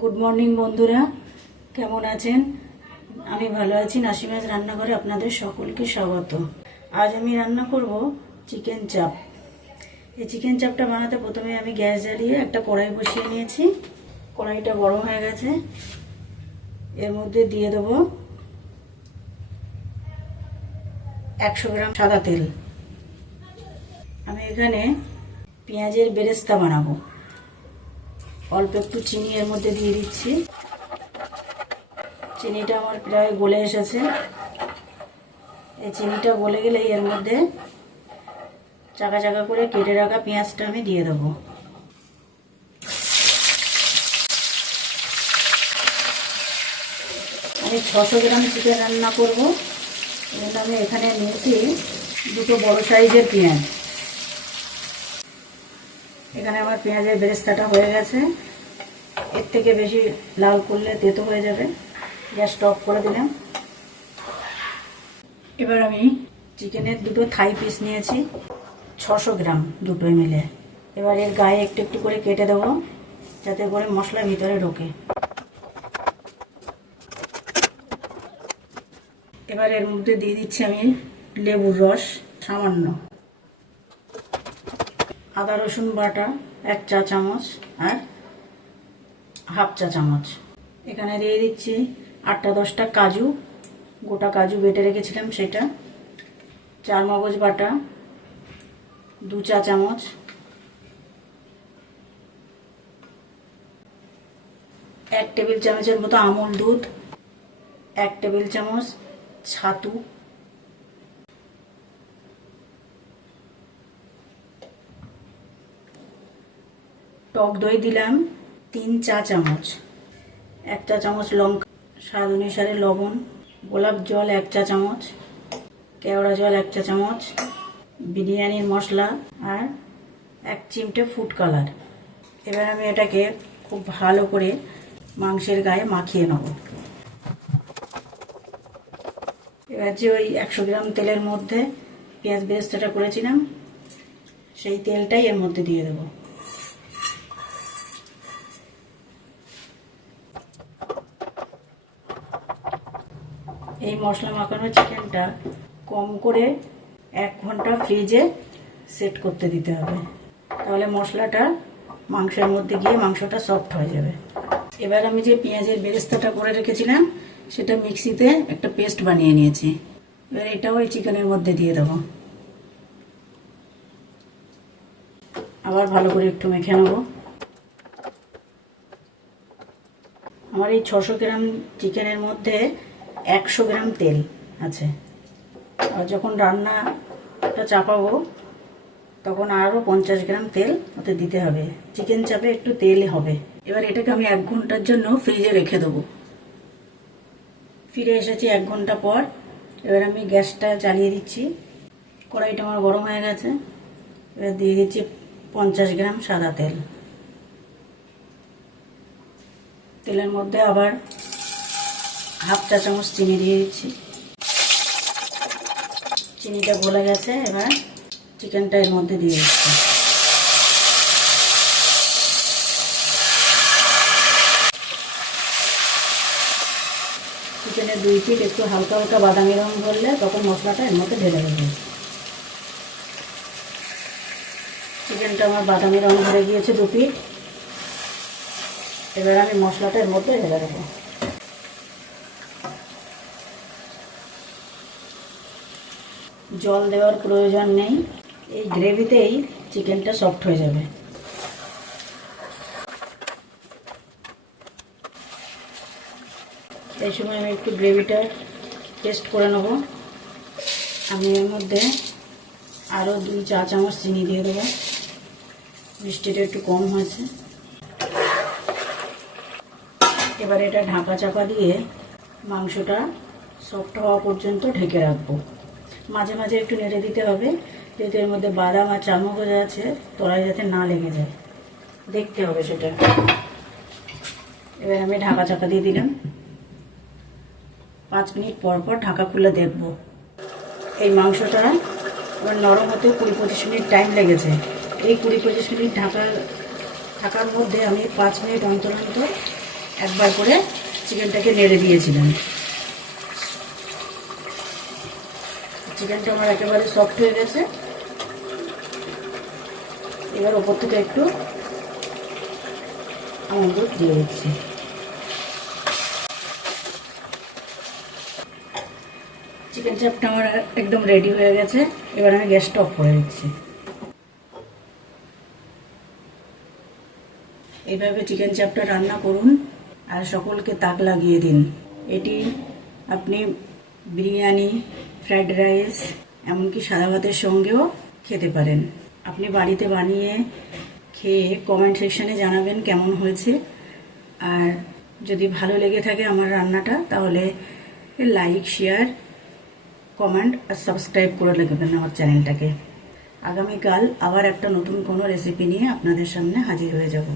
Good morning বন্ধুরা, কেমন আছেন? আমি ভালো আছি। নাসিমাজ রান্নাঘরে আপনাদের সকলকে স্বাগত। আজ আমি রান্না করব চিকেন চাপ। এই চিকেন চাপটা বানাতে প্রথমে আমি গ্যাস জ্বালিয়ে একটা কড়াই বসিয়ে নিয়েছি। কড়াইটা গরম হয়ে গেছে, এর মধ্যে দিয়ে দেবো 100 গ্রাম সাদা তেল। আমি এখানে পেঁয়াজের বেরেস্তা বানাবো। অল্প একটু চিনি এর মধ্যে দিয়ে দিচ্ছি। চিনিটা আমার প্রায় গলে এসেছে। এই চিনিটা গলে গেলে এর মধ্যে চাকা চাকা করে কেটে রাখা পেঁয়াজটা আমি দিয়ে দেবো। আমি 600 গ্রাম চিকেন রান্না করব। আমি এখানে নিয়েছি দুটো বড় সাইজের পেঁয়াজ। এখানে আমার পেঁয়াজের বেরেস্তাটা হয়ে গেছে। এর থেকে বেশি লাল করলে তেতো হয়ে যাবে। গ্যাস অফ করে দিলাম। এবার আমি চিকেনের দুটো থাই পিস নিয়েছি, 600 গ্রাম দুটোই মিলে। এবার এর গায়ে একটু একটু করে কেটে দেবো, যাতে করে মশলা ভিতরে ঢোকে। এবার এর মধ্যে দিয়ে দিচ্ছি আমি লেবুর রস সামান্য, আদা রসুন বাটা 1 চা চামচ আর হাফ চা চামচ। এখানে দিয়ে দিচ্ছি 8-10টা কাজু, গোটা কাজু বেটে রেখেছিলাম সেটা। 4 মগজ বাটা 2 চা চামচ, 1 টেবিল চামচের মতো আমুল দুধ, 1 টেবিল চামচ ছাতু, টক দই দিলাম 3 চা চামচ, 1 চা চামচ লঙ্কা, স্বাদ অনুসারে লবণ, গোলাপ জল 1 চা চামচ, কেওড়া জল 1 চা চামচ, বিরিয়ানির মশলা আর 1 চিমটে ফুড কালার। এবার আমি এটাকে খুব ভালো করে মাংসের গায়ে মাখিয়ে নেব। এবার যে ওই 100 গ্রাম তেলের মধ্যে পেঁয়াজ বেরেস্তাটা করেছিলাম, সেই তেলটাই এর মধ্যে দিয়ে দেবো। এই মশলা মাখানো চিকেনটা কম করে 1 ঘন্টা ফ্রিজে সেট করতে দিতে হবে, তাহলে মশলাটা মাংসের মধ্যে গিয়ে মাংসটা সফট হয়ে যাবে। এবার আমি যে পেঁয়াজের বেরেস্তাটা করে রেখেছিলাম সেটা মিক্সিতে একটা পেস্ট বানিয়ে নিয়েছি। এবার এটাও এই চিকেনের মধ্যে দিয়ে দেবো। আবার ভালো করে একটু মেখে নেব। আমার এই 600 গ্রাম চিকেনের মধ্যে 100 গ্রাম তেল আছে। আর যখন রান্নাটা চাপাবো তখন আরও 50 গ্রাম তেল ওতে দিতে হবে। চিকেন চাপে একটু তেল হবে। এবার এটাকে আমি 1 ঘন্টার জন্য ফ্রিজে রেখে দেবো। ফিরে এসেছি 1 ঘন্টা পর। এবার আমি গ্যাসটা চালিয়ে দিচ্ছি। কড়াইটা আমার গরম হয়ে গেছে। এবার দিয়ে দিচ্ছি 50 গ্রাম সাদা তেল। তেলের মধ্যে আবার হাফ চা চামচ চিনি দিয়ে দিচ্ছি। চিনিটা গলে গেছে। এবার চিকেনটা এর মধ্যে দিয়ে দিচ্ছি। চিকেনের 2 পিঠ একটু হালকা হালকা বাদামি রং ধরলে তখন মশলাটা এর মধ্যে ঢেলে দেবো। চিকেনটা আমার বাদামি রং ধরে গিয়েছে 2 পিঠ। এবার আমি মশলাটা এর মধ্যে ঢেলে দেবো। জল দেওয়ার প্রয়োজন নেই, এই গ্রেভিতেই চিকেনটা সফট হয়ে যাবে। এই সময় আমি একটু গ্রেভিটা টেস্ট করে নেব। আমি এর মধ্যে আরও 2 চা চামচ চিনি দিয়ে দেবো। মিষ্টিটা একটু কম হয়েছে। এবার এটা ঢাকা চাপা দিয়ে মাংসটা সফট হওয়া পর্যন্ত ঢেকে রাখবো। মাঝে মাঝে একটু নেড়ে দিতে হবে, যেহেতু এর মধ্যে বাদাম আর চালমগজ আছে, তলায় যাতে না লেগে যায়, দেখতে হবে সেটা। এবার আমি ঢাকা চাপা দিয়ে দিলাম। 5 মিনিট পর পর ঢাকা খুলে দেখব। এই মাংসটা আমার নরম হতে 20-25 মিনিট টাইম লেগেছে। এই 20-25 মিনিট ঢাকার মধ্যে আমি 5 মিনিট অন্তর অন্তর একবার করে চিকেনটাকে নেড়ে দিয়েছিলাম। চিকেনটা আমার একেবারে সফট হয়ে গেছে। এবার ওপর থেকে একটু আমন্ড দুধ দিয়ে দিচ্ছি। চিকেন চাপটা আমার একদম রেডি হয়ে গেছে। এবার আমি গ্যাসটা অফ করে দিচ্ছি। এইভাবে চিকেন চাপটা রান্না করুন আর সকলকে তাক লাগিয়ে দিন। এটি আপনি বিরিয়ানি, ফ্রাইড রাইস, এমনকি সাদা ভাতের সঙ্গেও খেতে পারেন। আপনি বাড়িতে বানিয়ে খেয়ে কমেন্ট সেকশনে জানাবেন কেমন হয়েছে। আর যদি ভালো লেগে থাকে আমার রান্নাটা, তাহলে লাইক, শেয়ার, কমেন্ট আর সাবস্ক্রাইব করে রাখবেন আমার চ্যানেলটাকে। আগামীকাল আবার একটা নতুন কোনো রেসিপি নিয়ে আপনাদের সামনে হাজির হয়ে যাব।